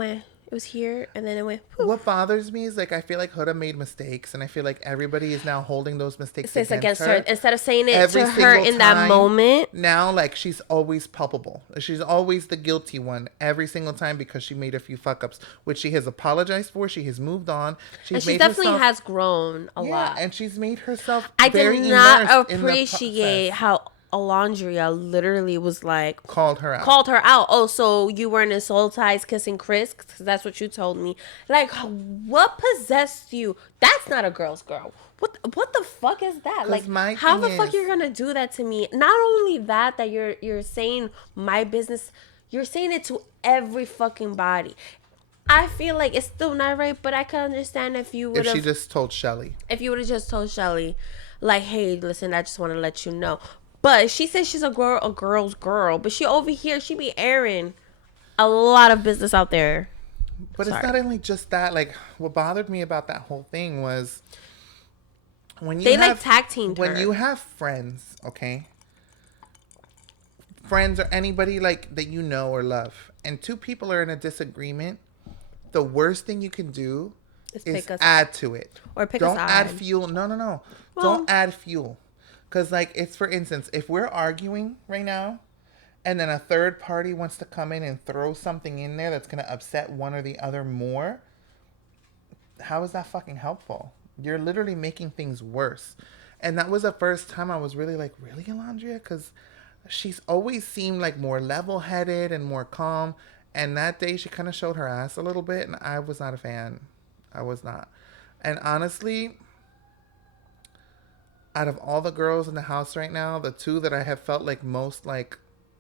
was here, and then it went. Poof. What bothers me is, like, I feel like Huda made mistakes, and I feel like everybody is now holding those mistakes against her. Instead of saying it to her in that moment. Now, like, she's always culpable. She's always the guilty one every single time, because she made a few fuck ups, which she has apologized for. She has moved on. She definitely has grown a lot. And she's made herself I very did not immersed appreciate how Alondria literally was like, called her out. Oh, so you weren't in soul ties kissing Chris? Cause that's what you told me. Like, what possessed you? That's not a girl's girl. What the fuck is that? Like, how the fuck you're gonna do that to me? Not only that you're saying my business, you're saying it to every fucking body. I feel like it's still not right, but I can understand if you would have. If she just told Shelly. If you would have just told Shelly, like, hey, listen, I just want to let you know. But she says she's a girl's girl. But she over here, she be airing a lot of business out there. But It's not only just that. Like, what bothered me about that whole thing was when you like tag teamed her. When you have friends, okay? Friends or anybody like that you know or love, and two people are in a disagreement, the worst thing you can do is add to it. Or pick a side. Don't add fuel. No. Well, don't add fuel. Because, like, it's, for instance, if we're arguing right now and then a third party wants to come in and throw something in there that's going to upset one or the other more, how is that fucking helpful? You're literally making things worse. And that was the first time I was really like, really, Alondria? Because she's always seemed like more level-headed and more calm. And that day she kind of showed her ass a little bit, and I was not a fan. I was not. And honestly, out of all the girls in the house right now, the two that I have felt like most like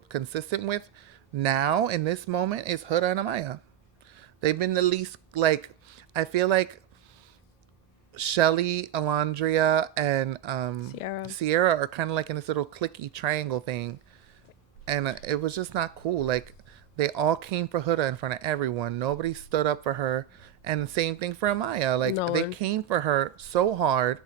consistent with now in this moment is Huda and Amaya. They've been the least, like, I feel like Shelly, Alondria, and Sierra are kind of like in this little cliquey triangle thing. And it was just not cool. Like, they all came for Huda in front of everyone. Nobody stood up for her. And the same thing for Amaya. Like, they came for her so hard.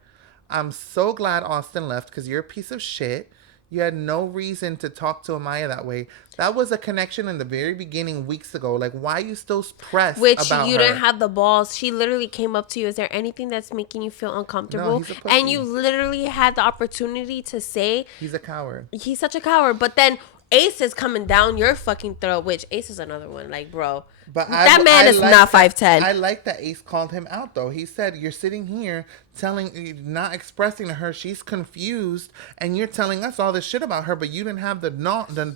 I'm so glad Austin left, because you're a piece of shit. You had no reason to talk to Amaya that way. That was a connection in the very beginning weeks ago. Like, why are you still pressed about her? Which you didn't have the balls. She literally came up to you. Is there anything that's making you feel uncomfortable? No, he's a pussy. And you literally had the opportunity to say... He's a coward. He's such a coward. But then Ace is coming down your fucking throat, which Ace is another one. Like, bro, But that man I is not like that 5'10". I like that Ace called him out though. He said you're sitting here telling not expressing to her she's confused and you're telling us all this shit about her, but you didn't have the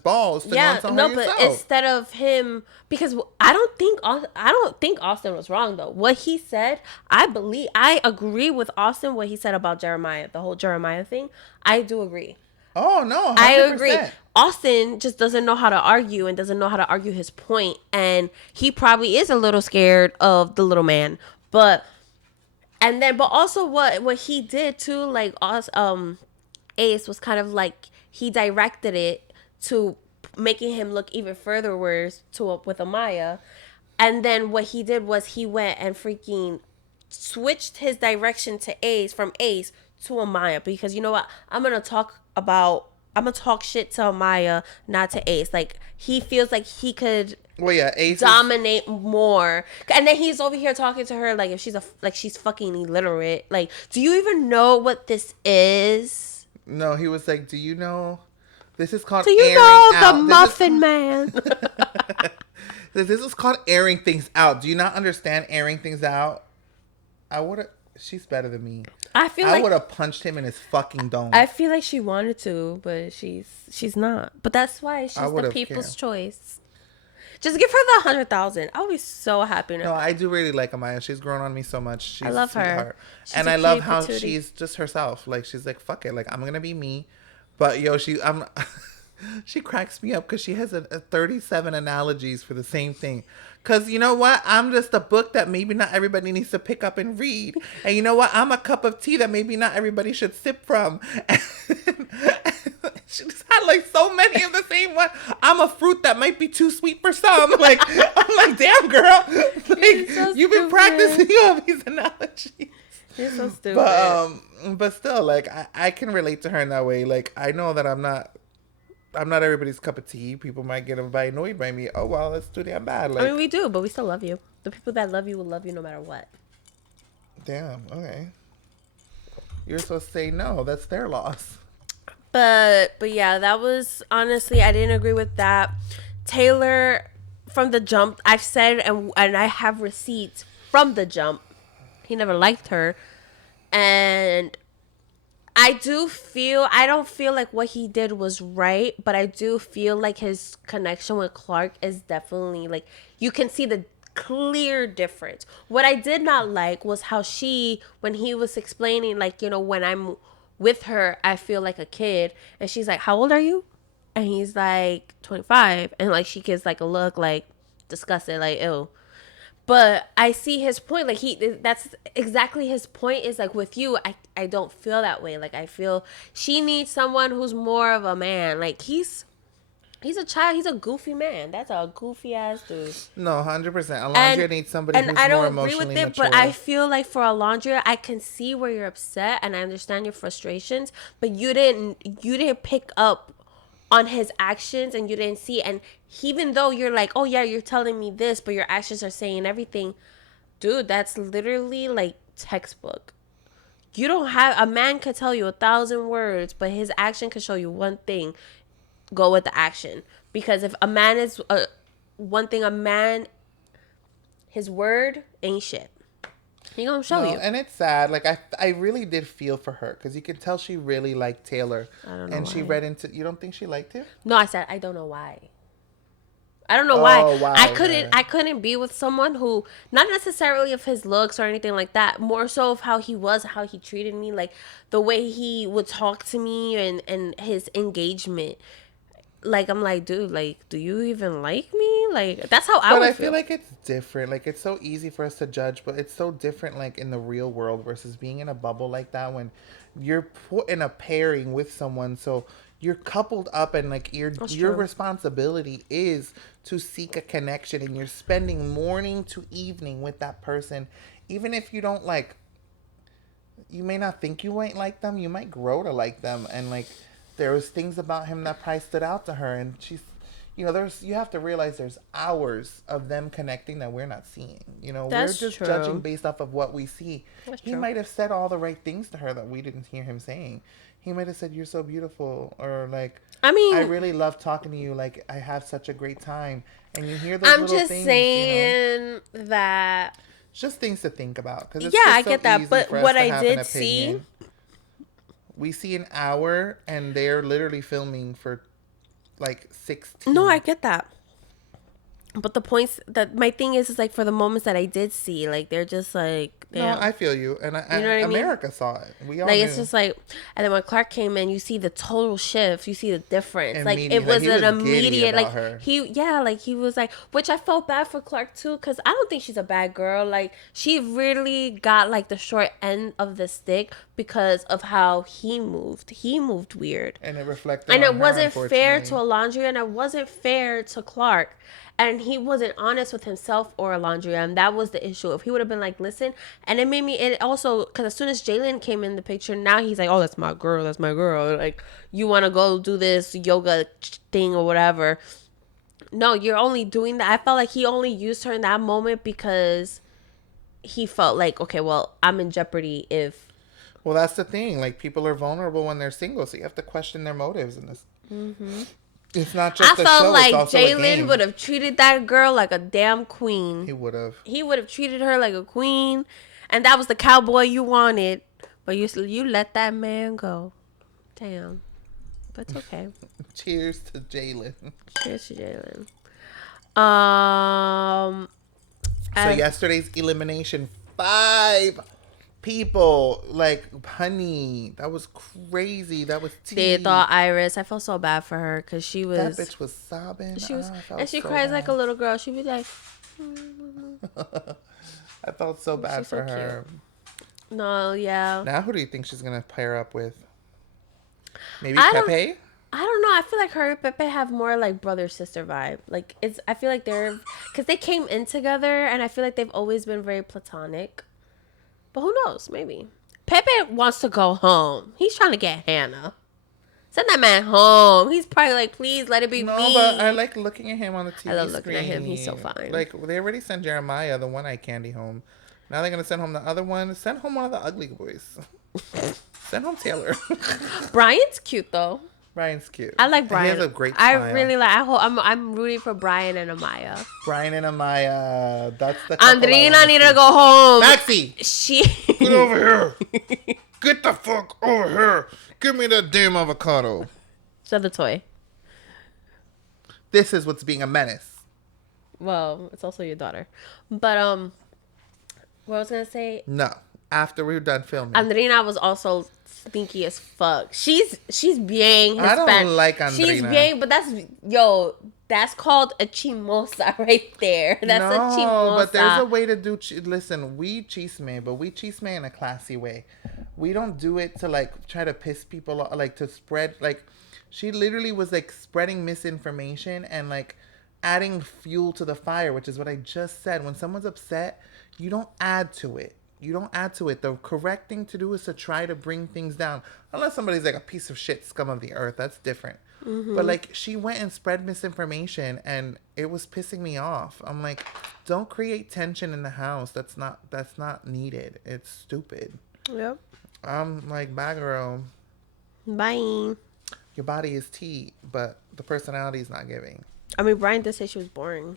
balls to go and Yeah, tell her no, but yourself. instead of him, because I don't think Austin was wrong though. What he said, I agree with Austin. What he said about Jeremiah, the whole Jeremiah thing, I do agree. Oh no, I hundred agree. percent. Austin just doesn't know how to argue and doesn't know how to argue his point, and he probably is a little scared of the little man. But but also what he did too, like us, Ace was kind of like he directed it to making him look even further worse with Amaya, and then what he did was he went and freaking switched his direction to Ace from Ace to Amaya because you know what I'm gonna talk shit to Amaya, not to Ace. Like he feels like he could Well, yeah, Ace is dominate more, and then he's over here talking to her like if she's fucking illiterate. Like, do you even know what this is? no. He was like, "Do you know? This is called Do you airing know the out. Muffin Man? This is called airing things out. Do you not understand airing things out? I would have. She's better than me. I feel I like would have punched him in his fucking dome. I feel like she wanted to, but she's not. But that's why I she's would the have people's cared. choice. Just give her the 100,000. I'll be so happy. No, I do really like Amaya. She's grown on me so much. She's I love a her. sweetheart. She's And a I love cutie how patootie. she's just herself. Like she's like, fuck it. Like I'm gonna be me. But yo, I'm she cracks me up because she has a 37 analogies for the same thing. Because you know what? I'm just a book that maybe not everybody needs to pick up and read. And you know what? I'm a cup of tea that maybe not everybody should sip from. She just had like so many of the same one. I'm a fruit that might be too sweet for some. Like, I'm like, damn, girl. Like, so you've been stupid. practicing all these analogies. You're so stupid. But still, like, I can relate to her in that way. Like, I know that I'm not everybody's cup of tea. People might get annoyed by me. Oh well, that's too damn bad. Like, I mean, we do, but we still love you. The people that love you will love you no matter what. damn. Okay, you're supposed to say no. That's their loss. But yeah, that was honestly I didn't agree with that. Taylor from the jump, I've said and I have receipts from the jump. He never liked her, and I don't feel like what he did was right, but I do feel like his connection with Clark is definitely like you can see the clear difference. What I did not like was how when he was explaining like, you know, when I'm with her, I feel like a kid, and she's like, "How old are you?" And he's like 25, and like she gives like a look like disgusted, like ew. But I see his point. Like that's exactly his point. Is like with you, I don't feel that way. Like I feel she needs someone who's more of a man. Like he's a child. He's a goofy man. That's a goofy ass dude. No, 100%. And Alondra needs somebody who's I more don't agree with emotionally it, mature. but I feel like for Alondra, I can see where you're upset and I understand your frustrations, but you didn't pick up on his actions and you didn't see, and even though you're like, oh yeah, you're telling me this, but your actions are saying everything, dude, that's literally like textbook. You don't have a man could tell you 1,000 words, but his action could show you one thing. Go with the action, because if a man is one thing, a man, his word ain't shit. He gonna show No, you. and it's sad. Like I really did feel for her because you could tell she really liked Taylor, I don't know and she why. read into. You don't think she liked him? No, I said I don't know why. I don't know Oh why. wow! I couldn't be with someone who, not necessarily of his looks or anything like that, more so of how he was, how he treated me, like the way he would talk to me and his engagement. Like I'm like, dude, like, do you even like me? Like that's how I But would I feel feel. like it's different. Like it's so easy for us to judge, but it's so different. Like in the real world versus being in a bubble like that when you're put in a pairing with someone. So you're coupled up, and like That's your true. responsibility is to seek a connection, and you're spending morning to evening with that person, even if you don't like. You may not think you might like them. You might grow to like them, and like there was things about him that probably stood out to her, and she's, you have to realize there's hours of them connecting that we're not seeing. We're That's just judging true. based off of what we see. That's He true. might have said all the right things to her that we didn't hear him saying. He might have said, "You're so beautiful," or like, I "I mean, really love talking to you. Like, I have such a great time." And you hear those I'm little just things. saying that. It's just things to think about because it's Yeah, I just so get that. easy But for us what to I have an did see. opinion. We see an hour and they're literally filming for like No, I 16. get that. But the points that my thing is like for the moments that I did see, like they're just like, No, damn. I feel you. And You know what I mean? America saw it. We all Like it's knew. just like, and then when Clark came in, you see the total shift. You see the difference. Like it Immediately. Like, was he an was giddy immediate. Like about her. like he was like, which I felt bad for Clark too, because I don't think she's a bad girl. Like she really got like the short end of the stick because of how he moved. He moved weird, And it reflected and on it her, wasn't fair to unfortunately. Alondria, and it wasn't fair to Clark. And he wasn't honest with himself or Alondria, and that was the issue. If he would have been like, listen, and it made me, it also, because as soon as Jalen came in the picture, now he's like, oh, that's my girl, that's my girl. Like, you want to go do this yoga thing or whatever. No, you're only doing that. I felt like he only used her in that moment because he felt like, okay, well, I'm in jeopardy if. Well, that's the thing. Like, people are vulnerable when they're single, so you have to question their motives in this. It's not I just a felt show, it's like also a Jalen would game. have treated that girl like a damn queen. He would have. He would have treated her like a queen, and that was the cowboy you wanted, but you let that man go. Damn, but it's okay. Cheers to Jalen. Cheers to Jalen. So, I, yesterday's elimination, 5 people. Like, honey, that was crazy. That was they tea. thought Iris. I felt so bad for her because That bitch was sobbing. she was, I and felt she so cries like bad. a little girl. She'd be like, I felt so bad she's so for her. cute. No, yeah. Now, who do you think she's gonna pair up with? Maybe I don't. Pepe. I don't know. I feel like her and Pepe have more like brother sister vibe. Like it's. I feel like they're because they came in together, and I feel like they've always been very platonic. But who knows? Maybe Pepe wants to go home. He's trying to get Hannah. Send that man home. He's probably like, please let it be No, me. but I like looking at him on the TV I love screen. looking at him. He's so fine. Like, they already sent Jeremiah, the one-eyed candy, home. Now they're gonna send home the other one. Send home one of the ugly boys. Send home Taylor. Brian's cute though. Brian's cute. I like Brian. He has a great I smile. really like. I hope I'm rooting for Brian and Amaya. Brian and Amaya. That's the couple Andrina need to go home. Maxie, She. get over here. Get the fuck over here. Give me that damn avocado. So the toy. This is what's being a menace. Well, it's also your daughter. But what I was gonna say, No. After we're done filming. Andrina was also stinky as fuck. She's bien Hispanic. I don't like She's Andrina. bien, but that's called a chimosa right there. That's a chimosa. But there's a way to do. Listen, we chisme, but we chisme in a classy way. We don't do it to like try to piss people off, like to spread. Like, she literally was like spreading misinformation and like adding fuel to the fire, which is what I just said. When someone's upset, you don't add to it. You don't add to it. The correct thing to do is to try to bring things down. Unless somebody's like a piece of shit scum of the earth. That's different. Mm-hmm. But like, she went and spread misinformation and it was pissing me off. I'm like, don't create tension in the house. That's not needed. It's stupid. Yep. I'm like, bye girl. Bye. Your body is tea, but the personality is not giving. I mean, Brian did say she was boring.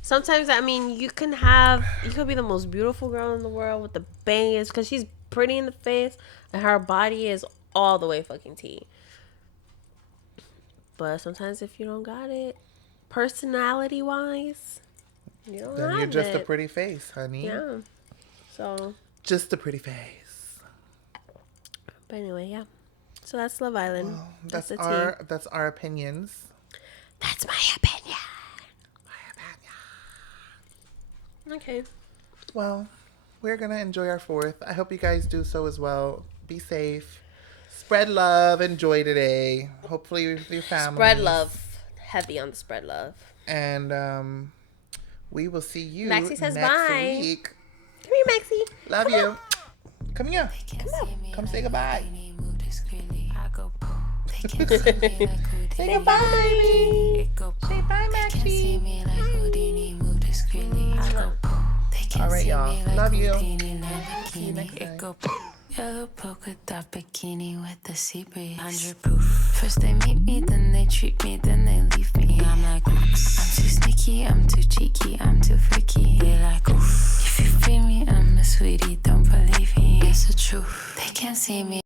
Sometimes, I mean, you could be the most beautiful girl in the world with the bangers because she's pretty in the face and her body is all the way fucking tea. But sometimes if you don't got it, personality wise, you don't Then have you're just it. a pretty face, honey. Yeah. So. Just a pretty face. But anyway, yeah. So that's Love Island. Well, that's the that's our opinions. That's my opinion. Okay. Well, we're gonna enjoy our 4th. I hope you guys do so as well. Be safe. Spread love. Enjoy today. Hopefully with your family. Spread love. Heavy on the spread love. And we will see you Maxie says next bye. week. Come here, Maxie. Love Come you. on. Come here. Come say goodbye. Say goodbye, baby. right, y'all. Love you. See you next It time. go yellow polka dot bikini with the sea breeze. 100 proof. First they meet me, then they treat me, then they leave me. I'm like, oops. I'm too sneaky, I'm too cheeky, I'm too freaky. They like, oof. If you free me, I'm a sweetie, don't believe me. It's the truth. They can't see me.